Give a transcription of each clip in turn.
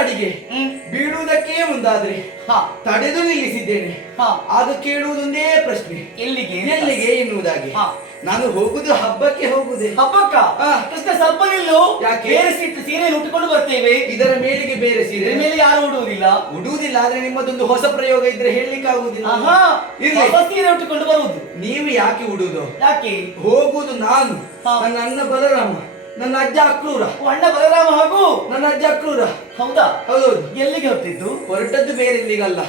ಅಡಿಗೆ ಬೀಳುವುದಕ್ಕೆ ಮುಂದಾದ್ರೆ ತಡೆದು ನಿಲ್ಲಿಸಿದ್ದೇನೆ. ಆಗ ಕೇಳುವುದೊಂದೇ ಪ್ರಶ್ನೆ, ಎಲ್ಲಿಗೆ ಎಲ್ಲಿಗೆ ಎನ್ನುವುದಾಗಿ. ನಾನು ಹೋಗುದು ಹಬ್ಬಕ್ಕೆ ಹೋಗುದೇ. ಹಬ್ಬಕ್ಕ ಕೃಷ್ಣ ಸ್ವಲ್ಪ ನಿಲ್ಲು. ಯಾಕೆ? ಬೇರೆ ಸೀರೆ ಉಟ್ಕೊಂಡು ಬರ್ತೇವೆ. ಇದರ ಮೇಲಿಗೆ ಬೇರೆ ಸೀರೆ ಮೇಲೆ ಯಾರು ಉಡುವುದಿಲ್ಲ. ಉಡುವುದಿಲ್ಲ. ಆದ್ರೆ ನಿಮ್ಮದೊಂದು ಹೊಸ ಪ್ರಯೋಗ ಇದ್ರೆ ಹೇಳಲಿಕ್ಕೆ ಆಗುವುದಿಲ್ಲ. ಹೊಸ ಸೀರೆ ಉಟ್ಟುಕೊಂಡು ಬರುವುದು. ನೀವು ಯಾಕೆ ಉಡುವುದು? ಯಾಕೆ ಹೋಗುದು ನಾನು, ನನ್ನ ಅಣ್ಣ ಬಲರಾಮ, ನನ್ನ ಅಜ್ಜ ಅಕ್ರೂರ. ಅಣ್ಣ ಬಲರಾಮ ಹಾಗೂ ನನ್ನ ಅಜ್ಜ ಅಕ್ರೂರ. ಹೌದಾ? ಹೌದೌದು. ಎಲ್ಲಿಗೆ ಹೊತ್ತಿದ್ದು? ಹೊರಟದ್ದು ಬೇರೆ ಎಲ್ಲಿಗಲ್ಲ,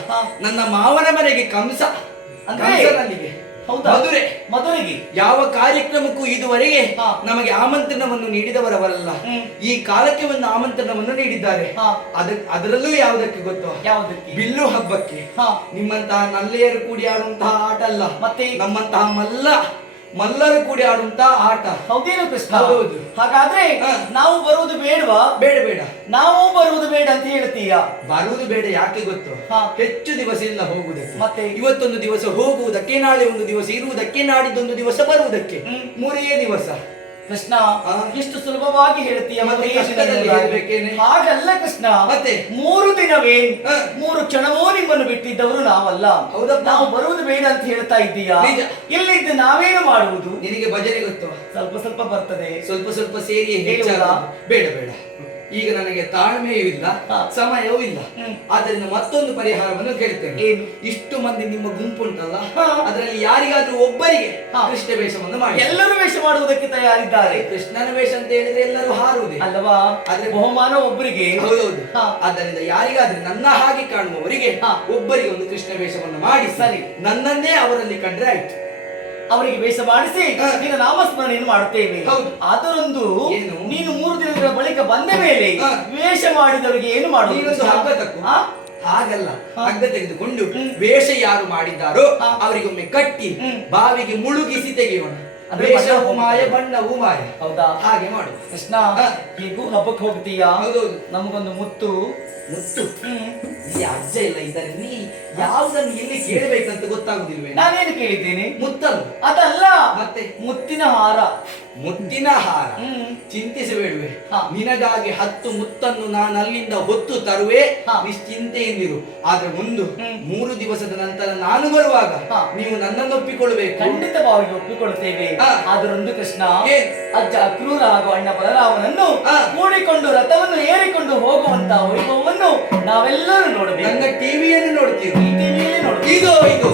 ನನ್ನ ಮಾವನ ಮನೆಗೆ, ಕಂಸ ಕಂಸನಲ್ಲಿಗೆ. ಹೌದಾ? ಮಧುರೆಗೆ. ಯಾವ ಕಾರ್ಯಕ್ರಮಕ್ಕೂ ಇದುವರೆಗೆ ನಮಗೆ ಆಮಂತ್ರಣವನ್ನು ನೀಡಿದವರವರಲ್ಲ. ಈ ಕಾಲಕ್ಕೆ ಒಂದು ಆಮಂತ್ರಣವನ್ನು ನೀಡಿದ್ದಾರೆ. ಅದರಲ್ಲೂ ಯಾವುದಕ್ಕೆ ಗೊತ್ತು? ಯಾವುದಕ್ಕೆ? ಬಿಲ್ಲು ಹಬ್ಬಕ್ಕೆ. ನಿಮ್ಮಂತಹ ನಲ್ಲೆಯರು ಕೂಡಿ ಆಡುವಂತಹ ಆಟ ಅಲ್ಲ, ಮತ್ತೆ ನಮ್ಮಂತಹ ಮಲ್ಲರು ಕೂಡಿ ಆಡುವಂತಹ ಆಟ. ಹೌದೇನು ಕೃಷ್ಣ? ಹೌದು. ಹಾಗಾದ್ರೆ ನಾವು ಬರುವುದು ಬೇಡವಾ? ಬೇಡ ಬೇಡ, ನಾವು ಬರುವುದು ಬೇಡ ಅಂತ ಹೇಳ್ತೀಯ. ಬರುವುದು ಬೇಡ. ಯಾಕೆ ಗೊತ್ತು? ಹೆಚ್ಚು ದಿವಸ ಇಲ್ಲ ಹೋಗುವುದಕ್ಕೆ. ಮತ್ತೆ ಇವತ್ತೊಂದು ದಿವಸ ಹೋಗುವುದಕ್ಕೆ, ನಾಳೆ ಒಂದು ದಿವಸ ಇರುವುದಕ್ಕೆ, ನಾಡಿದ್ದೊಂದು ದಿವಸ ಬರುವುದಕ್ಕೆ, 3 ದಿವಸ. ಕೃಷ್ಣ ಎಷ್ಟು ಸುಲಭವಾಗಿ ಹೇಳ್ತೀಯ. ಹಾಗಲ್ಲ ಕೃಷ್ಣ, ಮತ್ತೆ 3 ದಿನವೇ 3 ಕ್ಷಣವೂ ನಿಮ್ಮನ್ನು ಬಿಟ್ಟಿದ್ದವರು ನಾವಲ್ಲ. ನಾವು ಬರುವುದು ಬೇಡ ಅಂತ ಹೇಳ್ತಾ ಇದ್ದೀಯಾ? ಇಲ್ಲಿದ್ದು ನಾವೇನು ಮಾಡುವುದು? ನಿನಗೆ ಭಜನೆ ಗೊತ್ತು? ಸ್ವಲ್ಪ ಸ್ವಲ್ಪ ಬರ್ತದೆ. ಸ್ವಲ್ಪ ಸ್ವಲ್ಪ ಸೇರಿ ಹೇಳುವುದಾ? ಬೇಡ ಬೇಡ, ಈಗ ನನಗೆ ತಾಳ್ಮೆಯೂ ಇಲ್ಲ, ಸಮಯವೂ ಇಲ್ಲ. ಆದ್ದರಿಂದ ಮತ್ತೊಂದು ಪರಿಹಾರವನ್ನು ಕೇಳ್ತೇನೆ. ಇಷ್ಟು ಮಂದಿ ನಿಮ್ಮ ಗುಂಪುಂಟಲ್ಲ, ಅದರಲ್ಲಿ ಯಾರಿಗಾದ್ರೂ ಒಬ್ಬರಿಗೆ ಕೃಷ್ಣ ವೇಷವನ್ನು ಮಾಡಿ. ಎಲ್ಲರೂ ವೇಷ ಮಾಡುವುದಕ್ಕೆ ತಯಾರಿದ್ದಾರೆ. ಕೃಷ್ಣನ ವೇಷ ಅಂತ ಹೇಳಿದ್ರೆ ಎಲ್ಲರೂ ಹಾರುವುದೇ ಅಲ್ಲವಾ? ಆದ್ರೆ ಬಹುಮಾನ ಒಬ್ಬರಿಗೆ. ಹೌದೌದು. ಆದ್ದರಿಂದ ಯಾರಿಗಾದ್ರೂ ನನ್ನ ಹಾಗೆ ಕಾಣುವವರಿಗೆ ಒಬ್ಬರಿಗೆ ಒಂದು ಕೃಷ್ಣ ವೇಷವನ್ನು ಮಾಡಿ, ಸರಿ, ನನ್ನನ್ನೇ ಅವರಲ್ಲಿ ಕಂಡ್ರೆ ಆಯ್ತು. ಅವರಿಗೆ ವೇಷ ಮಾಡಿಸಿ ನಿನ್ನ ನಾಮಸ್ಮರಣೆಯನ್ನು ಮಾಡುತ್ತೇವೆ. ಅದರೊಂದು ನೀನು 3 ದಿನಗಳ ಬಳಿಕ ಬಂದ ಮೇಲೆ ವೇಷ ಮಾಡಿದವರಿಗೆ ಏನು ಮಾಡುವುದು? ಹಾಗಲ್ಲ, ಹಗ್ಗ ತೆಗೆದುಕೊಂಡು ವೇಷ ಯಾರು ಮಾಡಿದ್ದಾರೋ ಅವರಿಗೊಮ್ಮೆ ಕಟ್ಟಿ ಬಾವಿಗೆ ಮುಳುಗಿಸಿ ತೆಗೆಯೋಣ. ವೇಷವೂ ಮಾಯ, ಬಣ್ಣವೂ ಮಾಯ. ಹೌದಾ? ಹಾಗೆ ಮಾಡು ಕೃಷ್ಣ. ಹೀಗೂ ಹಬ್ಬಕ್ಕೆ ಹೋಗ್ತೀಯಾ? ಹೌದೌದು. ನಮಗೊಂದು ಮುತ್ತು ಈ ಅಜ್ಜ ಇಲ್ಲ ಇದ್ದಾರೆ, ನೀ ಯಾವುದನ್ನು ಎಲ್ಲಿ ಕೇಳಬೇಕಂತ ಗೊತ್ತಾಗುದಿಲ್ವೇ? ನಾನೇನು ಕೇಳಿದ್ದೇನೆ? ಮುತ್ತಲ್ಲ. ಅದಲ್ಲ, ಮತ್ತೆ ಮುತ್ತಿನ ಹಾರ. ಮುತ್ತಿನ ಹಾರ? ಚಿಂತಿಸಬೇಡುವೆ. ನಿನಗಾಗಿ 10 ಮುತ್ತನ್ನು ನಾನು ಅಲ್ಲಿಂದ ಹೊತ್ತು ತರುವೆ, ನಿಶ್ಚಿಂತೆಯಿಂದಿರು. ಆದ್ರೆ 3 ದಿವಸದ ನಂತರ ನಾನು ಬರುವಾಗ ನೀವು ನನ್ನನ್ನು ಒಪ್ಪಿಕೊಳ್ಳಬೇಕು. ಖಂಡಿತವಾಗಿ ಒಪ್ಪಿಕೊಳ್ಳುತ್ತೇವೆ. ಅದರೊಂದು ಕೃಷ್ಣ, ಅಜ್ಜ ಅಕ್ರೂರ ಹಾಗೂ ಅಣ್ಣ ಬಲರಾಮನನ್ನು ಕೂಡಿಕೊಂಡು ರಥವನ್ನು ಏರಿಕೊಂಡು ಹೋಗುವಂತ ವೈಭವವನ್ನು ನಾವೆಲ್ಲರೂ ನೋಡಬೇಕು. ನನ್ನ ಟಿವಿಯನ್ನು ನೋಡ್ತೀವಿ. ಟಿವಿಯಲ್ಲಿ ನೋಡ್ತೀವಿ. ಇದು